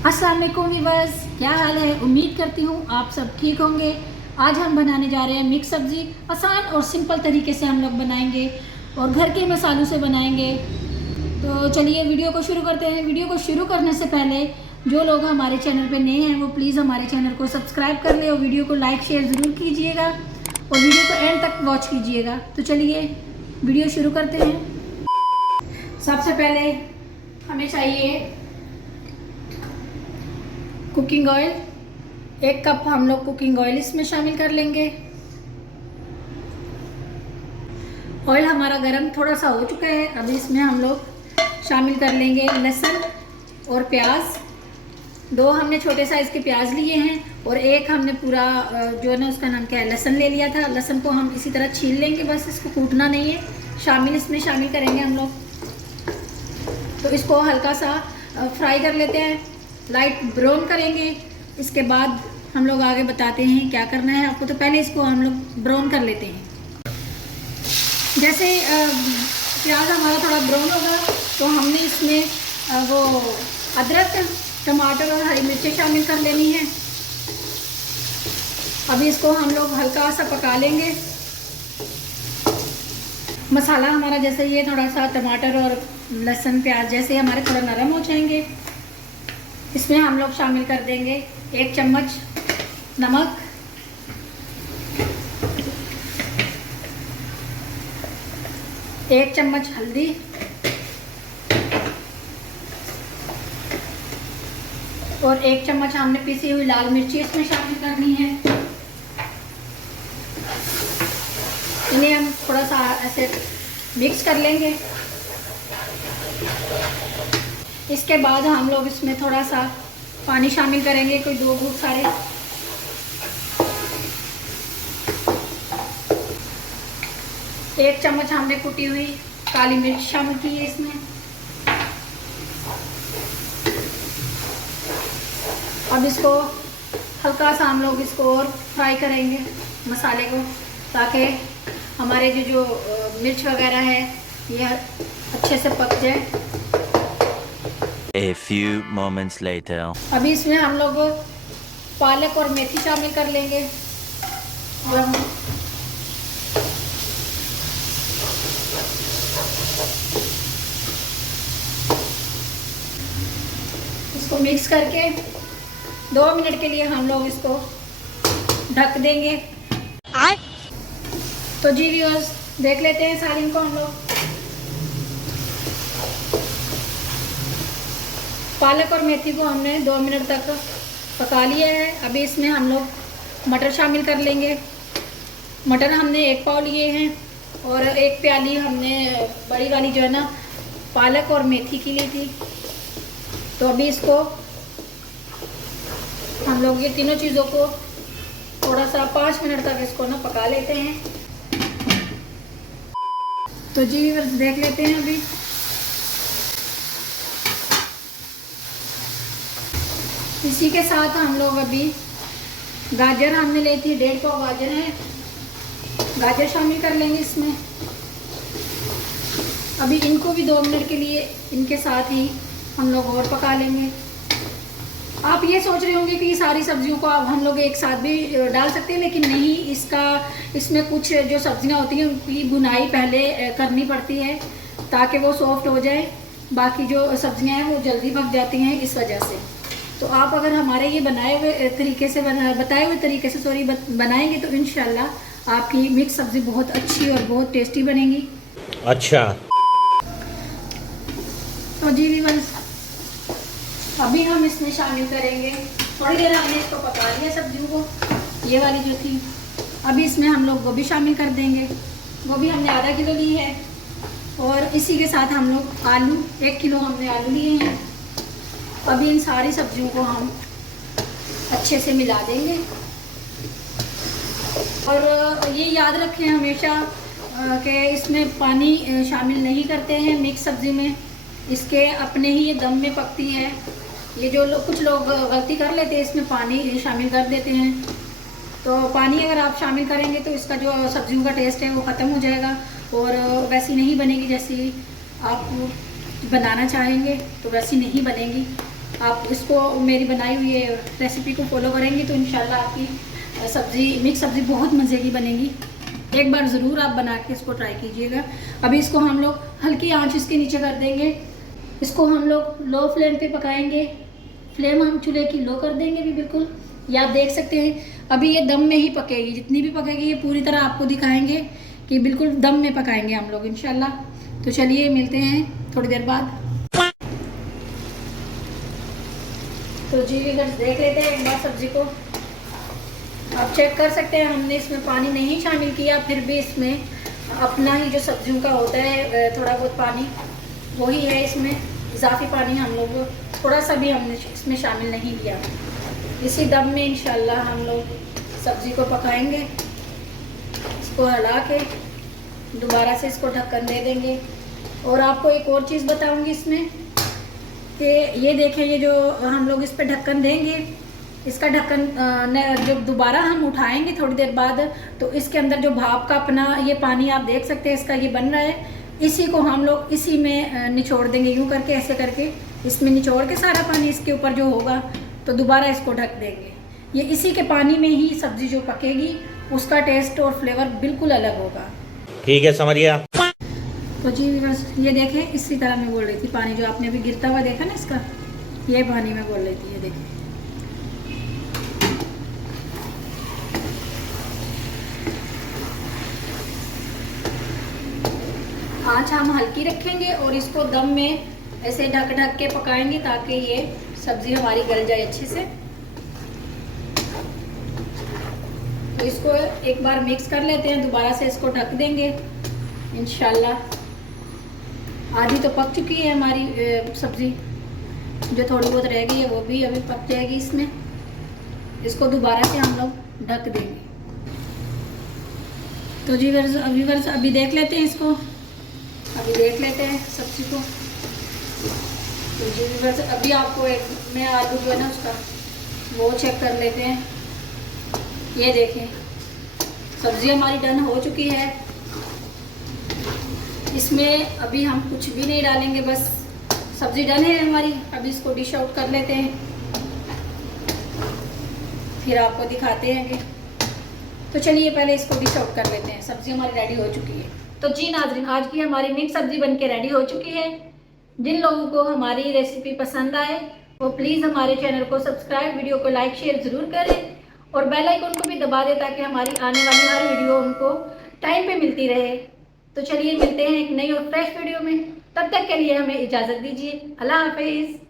अस्सलाम वालेकुम व्यूअर्स, क्या हाल है। उम्मीद करती हूँ आप सब ठीक होंगे। आज हम बनाने जा रहे हैं मिक्स सब्ज़ी। आसान और सिंपल तरीके से हम लोग बनाएंगे और घर के मसालों से बनाएंगे। तो चलिए वीडियो को शुरू करते हैं। वीडियो को शुरू करने से पहले जो लोग हमारे चैनल पे नए हैं वो प्लीज़ हमारे चैनल को सब्सक्राइब कर ले और वीडियो को लाइक शेयर ज़रूर कीजिएगा और वीडियो को एंड तक वॉच कीजिएगा। तो चलिए वीडियो शुरू करते हैं। सबसे पहले हमें चाहिए कुकिंग ऑयल। 1 कप हम लोग कुकिंग ऑयल इसमें शामिल कर लेंगे। ऑयल हमारा गर्म थोड़ा सा हो चुका है। अब इसमें हम लोग शामिल कर लेंगे लहसुन और प्याज। 2 हमने छोटे साइज़ के प्याज लिए हैं और 1 हमने पूरा जो है ना उसका नाम क्या है लहसुन ले लिया था। लहसुन को हम इसी तरह छील लेंगे, बस इसको कूटना नहीं है। इसमें शामिल करेंगे हम लोग। तो इसको हल्का सा फ्राई कर लेते हैं, लाइट ब्राउन करेंगे। इसके बाद हम लोग आगे बताते हैं क्या करना है आपको। तो पहले इसको हम लोग ब्राउन कर लेते हैं। जैसे प्याज हमारा थोड़ा ब्राउन होगा तो हमने इसमें वो अदरक, टमाटर और हरी मिर्चें शामिल कर लेनी है। अभी इसको हम लोग हल्का सा पका लेंगे। मसाला हमारा जैसे ये थोड़ा सा टमाटर और लहसुन प्याज जैसे हमारे थोड़ा नरम हो जाएंगे, इसमें हम लोग शामिल कर देंगे 1 चम्मच नमक, 1 चम्मच हल्दी और 1 चम्मच हमने पिसी हुई लाल मिर्ची इसमें शामिल करनी है। इन्हें हम थोड़ा सा ऐसे मिक्स कर लेंगे। इसके बाद हम लोग इसमें थोड़ा सा पानी शामिल करेंगे, कोई 2 घूंट सारे। एक चम्मच हमने कुटी हुई काली मिर्च शामिल की है इसमें। अब इसको हल्का सा हम लोग इसको और फ्राई करेंगे मसाले को, ताकि हमारे जो मिर्च वगैरह है ये अच्छे से पक जाए। A few moments later. अभी इसमें हम लोग पालक और मेथी शामिल कर लेंगे। और इसको मिक्स करके 2 मिनट के लिए हम लोग इसको ढक देंगे। तो जी व्यूअर्स, देख लेते हैं सालिन को हम लोग। पालक और मेथी को हमने 2 मिनट तक पका लिया है। अभी इसमें हम लोग मटर शामिल कर लेंगे। मटर हमने 1 पाव लिए हैं और 1 प्याली हमने बड़ी वाली जो है ना पालक और मेथी की ली थी। तो अभी इसको हम लोग ये तीनों चीज़ों को थोड़ा सा 5 मिनट तक इसको ना पका लेते हैं। तो जी देख लेते हैं। अभी इसी के साथ हम लोग अभी गाजर हमने ली थी, 1.5 पाव गाजर है, गाजर शामिल कर लेंगे इसमें। अभी इनको भी 2 मिनट के लिए इनके साथ ही हम लोग और पका लेंगे। आप ये सोच रहे होंगे कि ये सारी सब्जियों को आप हम लोग एक साथ भी डाल सकते हैं, लेकिन नहीं, इसमें कुछ जो सब्जियां होती हैं उनकी भुनाई पहले करनी पड़ती है ताकि वो सॉफ्ट हो जाए। बाकी जो सब्जियां हैं वो जल्दी पक जाती हैं इस वजह से। तो आप अगर हमारे ये बताए हुए तरीके से बनाएंगे तो इंशाल्लाह आपकी मिक्स सब्ज़ी बहुत अच्छी और बहुत टेस्टी बनेगी। अच्छा। तो जी व्यूअर्स, अभी हम इसमें शामिल करेंगे, थोड़ी देर हमने इसको पका लिया सब्जियों को, ये वाली जो थी। अभी इसमें हम लोग गोभी शामिल कर देंगे। गोभी हमने आधा किलो ली है और इसी के साथ हम लोग आलू 1 किलो हमने आलू लिए हैं। अभी इन सारी सब्जियों को हम अच्छे से मिला देंगे। और ये याद रखें हमेशा कि इसमें पानी शामिल नहीं करते हैं मिक्स सब्ज़ी में, इसके अपने ही ये दम में पकती है। ये जो कुछ लोग गलती कर लेते हैं, इसमें पानी शामिल कर देते हैं। तो पानी अगर आप शामिल करेंगे तो इसका जो सब्जियों का टेस्ट है वो ख़त्म हो जाएगा और वैसी नहीं बनेगी जैसी आप बनाना चाहेंगे, तो वैसी नहीं बनेगी। आप इसको मेरी बनाई हुई रेसिपी को फॉलो करेंगी तो इंशाल्लाह आपकी सब्ज़ी मिक्स सब्ज़ी बहुत मज़े की बनेगी। एक बार ज़रूर आप बना के इसको ट्राई कीजिएगा। अभी इसको हम लोग हल्की आंच इसके नीचे कर देंगे। इसको हम लोग लो फ्लेम पे पकाएंगे। फ्लेम हम चूल्हे की लो कर देंगे भी बिल्कुल। ये आप देख सकते हैं अभी ये दम में ही पकेगी, जितनी भी पकेगी ये पूरी तरह आपको दिखाएंगे कि बिल्कुल दम में पकाएंगे हम लोग इंशाल्लाह। तो चलिए मिलते हैं थोड़ी देर बाद। तो जी इधर देख लेते हैं एक बार सब्ज़ी को। आप चेक कर सकते हैं हमने इसमें पानी नहीं शामिल किया, फिर भी इसमें अपना ही जो सब्जियों का होता है थोड़ा बहुत पानी वही है। इसमें इजाफी पानी हम लोग थोड़ा सा भी हमने इसमें शामिल नहीं किया। इसी दम में इंशाल्लाह हम लोग सब्ज़ी को पकाएंगे। इसको हिला के दोबारा से इसको ढक्कन दे देंगे। और आपको एक और चीज़ बताऊंगी इसमें कि ये देखें, ये जो हम लोग इस पर ढक्कन देंगे, इसका ढक्कन जब दोबारा हम उठाएंगे थोड़ी देर बाद तो इसके अंदर जो भाप का अपना ये पानी आप देख सकते हैं इसका ये बन रहा है, इसी को हम लोग इसी में निचोड़ देंगे। यूँ करके ऐसे करके इसमें निचोड़ के सारा पानी इसके ऊपर जो होगा तो दोबारा इसको ढक देंगे। ये इसी के पानी में ही सब्ज़ी जो पकेगी उसका टेस्ट और फ्लेवर बिल्कुल अलग होगा। ठीक है, समझ गया। तो जी बस ये देखें, इसी तरह मैं बोल रही थी। पानी जो आपने अभी गिरता हुआ देखा ना इसका, ये पानी मैं बोल रही थी। ये देखें आँच हम हल्की रखेंगे और इसको दम में ऐसे ढक ढक के पकाएंगे ताकि ये सब्ज़ी हमारी गल जाए अच्छे से। तो इसको एक बार मिक्स कर लेते हैं, दोबारा से इसको ढक देंगे इंशाल्लाह। आधी तो पक चुकी है हमारी सब्ज़ी, जो थोड़ी बहुत रह गई है वो भी अभी पक जाएगी इसमें। इसको दोबारा से हम लोग ढक देंगे। तो जी व्यूअर्स अभी देख लेते हैं इसको, अभी देख लेते हैं सब्ज़ी को। तो जी व्यूअर्स अभी आपको एक मैं आलू जो है ना उसका वो चेक कर लेते हैं। ये देखें सब्ज़ी हमारी डन हो चुकी है। इसमें अभी हम कुछ भी नहीं डालेंगे, बस सब्ज़ी डन है हमारी। अभी इसको डिश आउट कर लेते हैं, फिर आपको दिखाते हैं कि। तो चलिए पहले इसको डिश आउट कर लेते हैं। सब्ज़ी हमारी रेडी हो चुकी है। तो जी नाज़रीन आज की हमारी मिक्स सब्ज़ी बनके रेडी हो चुकी है। जिन लोगों को हमारी रेसिपी पसंद आए वो प्लीज़ हमारे चैनल को सब्सक्राइब, वीडियो को लाइक शेयर ज़रूर करें और बेल आइकन को भी दबा दें ताकि हमारी आने वाली हर वीडियो उनको टाइम पे मिलती रहे। तो चलिए मिलते हैं एक नई और फ्रेश वीडियो में। तब तक के लिए हमें इजाज़त दीजिए। अल्लाह हाफिज़।